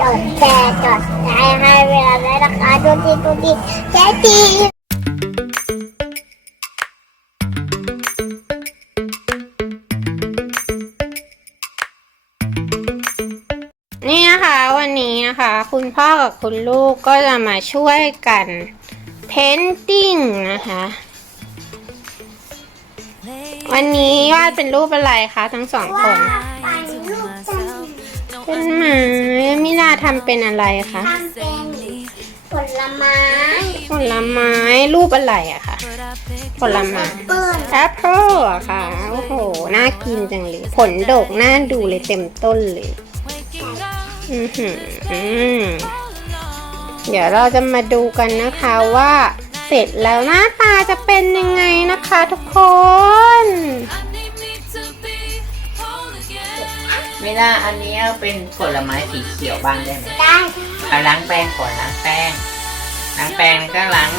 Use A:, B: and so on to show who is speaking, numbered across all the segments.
A: กดแชร์กดไลค์ให้เวลาได้นะคะดูดีดูดีแค่ดี
B: นี่นะคะวันนี้นะคะ คุณพ่อกับคุณลูกก็จะมาช่วยกันเพนติ้งนะคะ วันนี้วาดเป็นรูปอะไรคะทั้งสองคน
A: ไปลูกจัน
B: เป็นไม้มิลาทำเป็นอะไรคะ
A: ทำเป็นผลไม้
B: ผลไม้รูปอะไรอะคะผลไม้
A: เปิ้ล
B: แอปเปิลอะค่ะโอ้โหน่ากินจังเลย ผลดกน่าดูเลยเต็มต้นเลย อือหืออืมเดี๋ยวเราจะมาดูกันนะคะว่า เสร็จแล้วหน้าตาจะเป็นยังไงนะคะทุกคน
C: ไม่น่าอันนี้เป็นผลไม้สีเขียวบ้างได้ไหม
A: ได้
C: เอาล้างแป้งก่อนล้างแป้งล้างแป้งแล้วก็ล้าง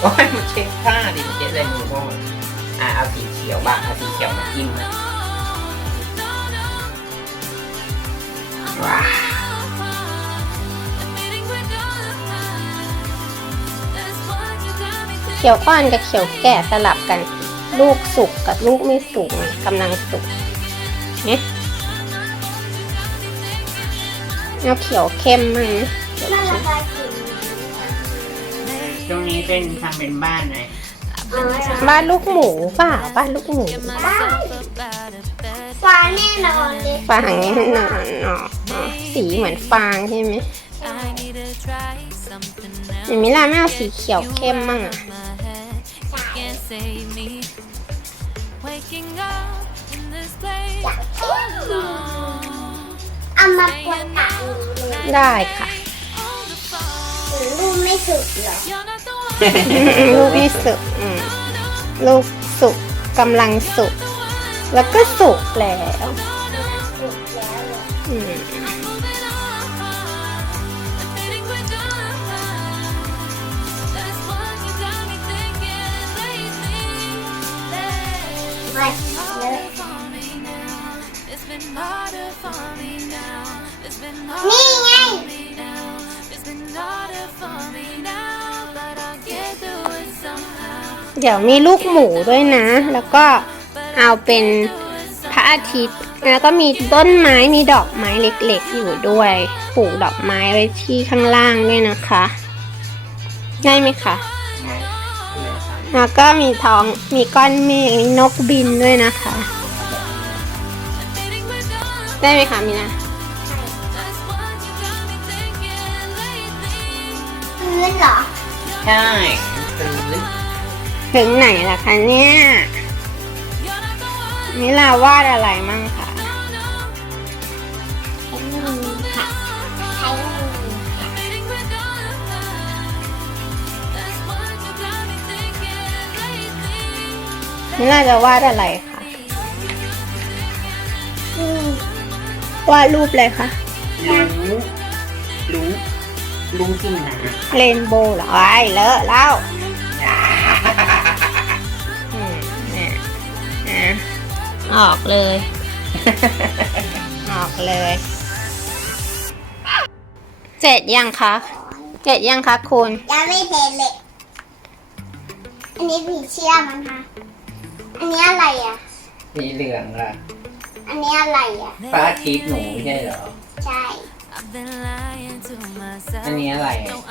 C: โอ้ยมันเช็ดผ้าดิมันเช็ดอะไรมือบ้างอะเอาสีเขียวบ้างเอาสีเขียวมาจิ้มนะว้าว
B: เขียวอ่อนกับเขียวแก่สลับกัน ลูกสุกกับลูกไม่สุกเนี่ยกำลังสุกเนี่ย เอาเขียวเข้มมั้งนะเขียว
A: น่า
B: เข้
A: ระ
B: ม
A: บายสี
C: ตรงนี้เป็นทำเป็นบ้านไง
A: อ๋อ
B: บ้านลูกหมูเปล่าบ้านลูกหมู
A: ได้ฟ้าแน่นอนเลย
B: ฟางนี่นอนอ๋ออ๋อสีเหมือนฟางใช่ไหมเห็นไหมล่ะไม่เอาสีเขียวเข้มมั่งอะ
A: เอามาปนกับหนูเลย
B: ได้ค่ะ
A: หรือลูกไม่สุกเหรอ
B: ลูกนี่สุกอืมลูกสุกกำลังสุก แล้วก็สุกแล้ว
A: สุกแล้วเหรอ
B: อืม
A: ไม่เลอะ นี่ไง
B: เดี๋ยวมีลูกหมูด้วยนะ แล้วก็เอาเป็นพระอาทิตย์ แล้วก็มีต้นไม้มีดอกไม้เล็กๆ อยู่ด้วย ปลูกดอกไม้ไว้ที่ข้างล่างด้วยนะคะได้ไหมคะแล้วก็มีท้องมีก้อนเมฆมีนกบินด้วยนะคะ ได้ไหมคะมีนา
C: ใช่ซื้อ
B: ถึงไหนล่ะคะเนี่ยมิลาวาดอะไรมั่งคะ
A: ใช้มือค่ะใช้มือ
B: มิลาจะวาดอะไรคะ
A: อืม
B: วาดรูปอะไรคะ
C: ลุง ลุงลุงกินหนา
B: เรนโบว์เหรอไอ้เลอะแล้วอืมเนี่ยอะออกเลย ออกเลย เสร็จยังคะ เสร็จยังคะคุณ
A: ยังไม่เทเลย อันนี้ผีเชื่อมั้งคะ อันนี้อะไรอะ
C: สีเหลืองล่ะ
A: อันนี้อะไรอะ
C: พระอาทิตย์หนูไม่ใช่เหรอ
A: ใช่
C: อันนี้อะไร
A: รอง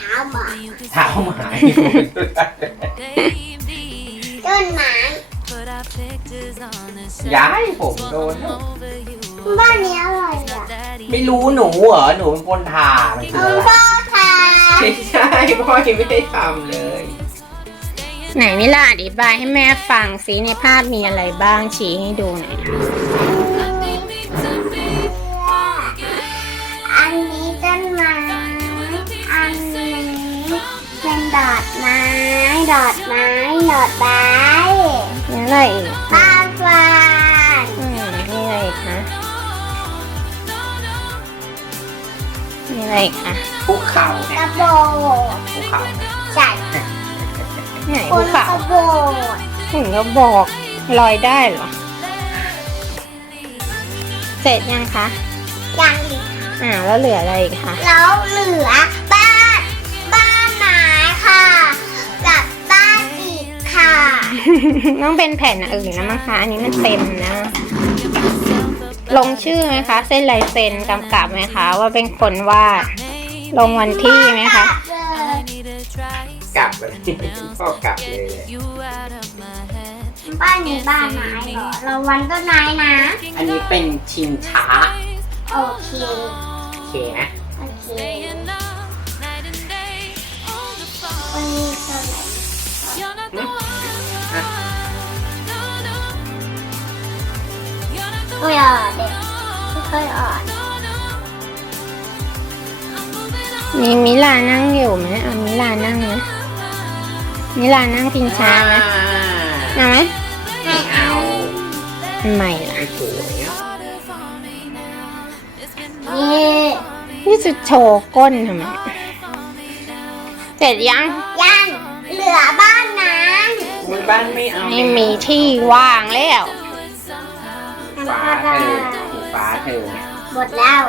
A: เท้าหมา
C: เท้าหมาอยู่
A: ต้นไม้
C: ย้ายผมโดน
A: บ้านนี้อะไรอะ
C: ไม่รู้หนูเหรอหนูเป็นคนทามันคือ
A: คุณ
C: อะไร
A: พ่อค่ะ
C: ไม่ใช่พ่อยังไม่ได้ทำเลย
B: ไหนมิลาอธิบายให้แม่ฟังสิในภาพมีอะไรบ้างชี้ให้ดูหน่อยค่ะ
A: ดอดไม้ ดอดไม้ ดอดไม้
B: มีอะไรอีก
A: ปลาฟาน
B: อืมมีอะไรอีกคะมีอะไรอีกคะ
C: ภูเขา
A: กระโบด
C: ภูเขา
A: ใส่
B: ไหน
A: ค
B: ภู
A: น
B: เขา
A: กระโบด
B: ถึงก็บอกลอยได้เหรอ เสร็จยังคะ
A: ยังอีก
B: อ่าแล้วเหลืออะไรอีกคะ
A: แล้วเหลือ
B: ต้องเป็นแผ่นอื่นนะมั้งคะอันนี้มันเต็มนะ ลงชื่อไหมคะ เส้นลายเซ็นกำกับไหมคะ ว่าเป็นคนวาดลงวันที่ไหมคะ
C: กลับเลยพ่อกลับเลยเลย
A: บ้านนี้บ้านไม้เหรอเราวันต้นไม้นะ
C: อันนี้เป็นชิงช้า
A: โอเค
C: โอเคนะ
A: ไม่อ่อนเด็กไม่ค่อยอ่อน
B: มีมิลานั่งอยู่ไหมเอามิลานั่งไหมมิลานั่งพิงช้าไหมเอาไหม
C: ไม่เอา
B: ไม่ล่ะ
C: ไม่สวย
A: นี่
B: นี่จะโชว์ก้นทำไมเสร็จยัง
A: ยังเหลือบ้านนั้น
C: มือบ้านไม่เอา
B: ไม่มีที่ว่างแล้ว
C: ฟ้าเธอฟ้าเธอ
A: หมดแล้ว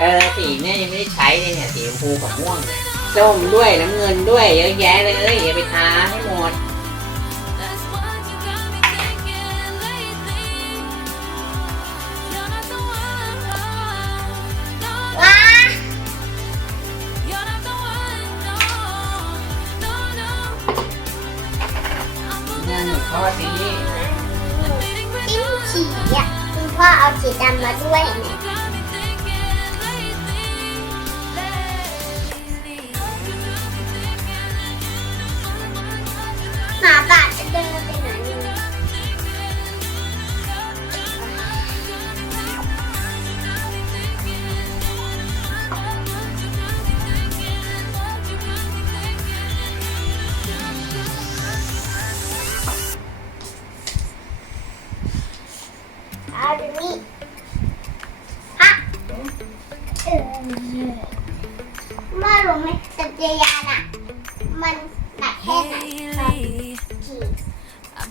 C: เออสีเนี่ยยังไม่ได้ใช้เลยเนี่ยสีชมพูกับม่วงเนี่ยส้มด้วยน้ำเงินด้วยเยอะแยะเลยอย่าไปทาให้หมด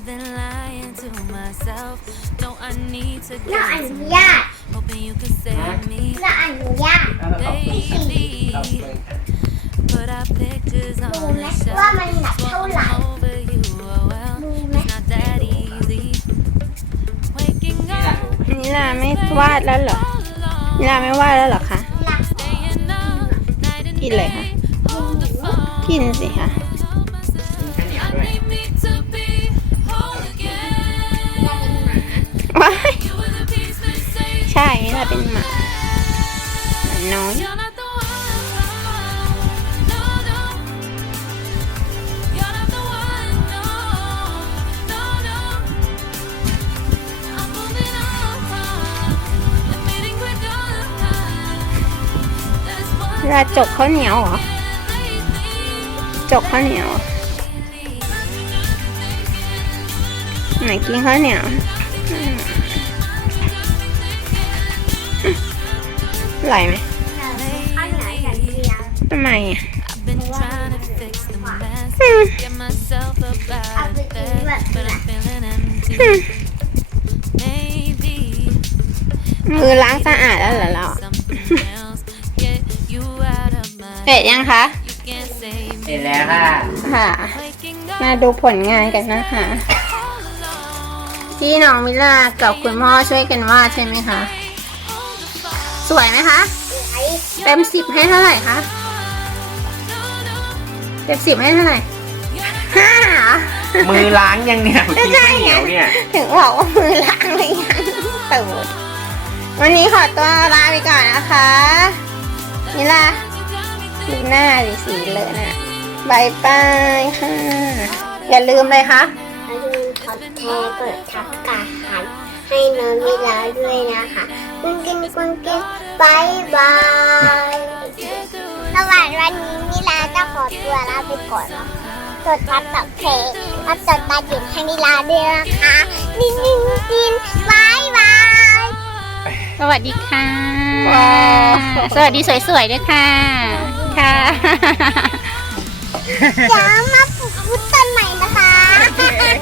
D: been lying to myself. Don't I need to
A: น่า
D: get
A: อ
D: some
A: นุญาต
D: help? Hoping you can save me,
A: น่าอนุญาต
C: เออขอบคุณค่ะขอบคุณค่ะ
D: Put our pictures
A: ดู
D: on
A: ไหม
D: the
A: ว่า
D: shelf.
A: มันหนักเท่าไหร่
D: Over you, oh well,
A: ดูไหม
D: it's not that easy. Waking
C: นี่แหละ
D: up
B: มิลาไม่วาดแล้วเหรอ
D: all alone,
B: มิลาไม่วาดแล้วเหรอคะ
A: หลัก
D: staying up night and
B: กินเลยค่ะ
D: hold the phone.
B: กินสิคะ
C: ได้
B: เป็นหมาหมาน้อยเวลาจกข้าเหนียวเหรอ จกข้าเหนียวไหนกินข้าเหนียว อร่อยไหม
A: ข้าวเหนียวอย่างเดียว
B: ทำไมอะ
D: I've been trying to fix the mess,
B: อืม
D: get myself up
A: เอา
D: out
A: ไป
D: of
A: กิน
D: bed,
A: แบบ
D: but
A: นี้
D: I'm feeling empty.
B: อืม
D: Maybe
B: มือล้างสะอาดแล้วเหรอเรา
D: something else, get you out of my
B: เสร็จยังคะ
D: You can't save
C: เสร็จแล้วค่ะ
B: ค่ะ
D: waking
B: มาดูผลงานกันนะคะที่น้องมิลากับคุณพ่อช่วยกันวาดใช่ไหมคะ สวยไหมคะ
A: ไหน
B: เต็มสิบให้เท่าไหร่คะ เต็มสิบให้เท่าไหร่ห้าเหรอ
C: มือล้างยังเนี่ยกินข้าวเหนียวเนี่ย
B: ถึงบอกว่ามือล้างเลยยังตูดวันนี้ขอตัวลาไปก่อนนะคะมิลาดูหน้าดิสีเลอะน่ะบายบายค่ะ อย่าลืมเลยค่ะ
A: อย่าลืมกดแชร์กดทับกาหัน ให้น้องวิลาด้วยนะคะคุณกินคุณกินบายบายสวัสดีวันนี้มิลาจะขอตัวลาไปก่อนกดทับตับเพลงทับตับตาหยินให้มิลาด้วยนะคะนิ่งๆกินบายบาย
B: สวัสดีค่ะ
A: ว้าว
B: สวัสดีสวยๆด้วยค่ะ ค่ะ
A: เดี๋ยวมา